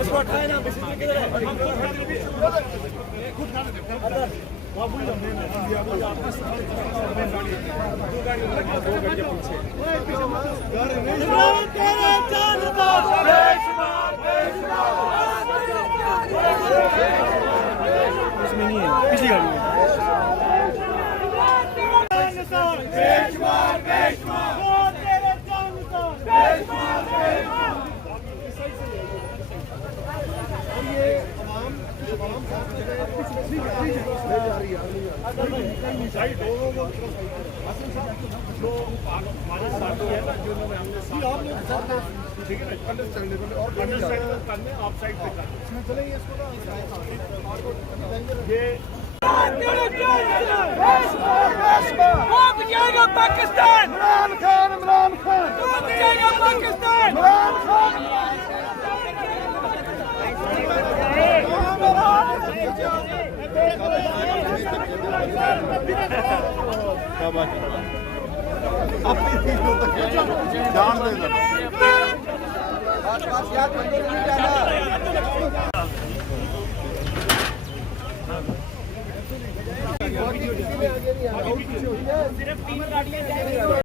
इसको उठाए ना, किधर है? इसमें नहीं है, पिछली गाड़ी में। पाकिस्तान इमरान खान पाकिस्तान जान दे सिर्फ 3 गाड़ियां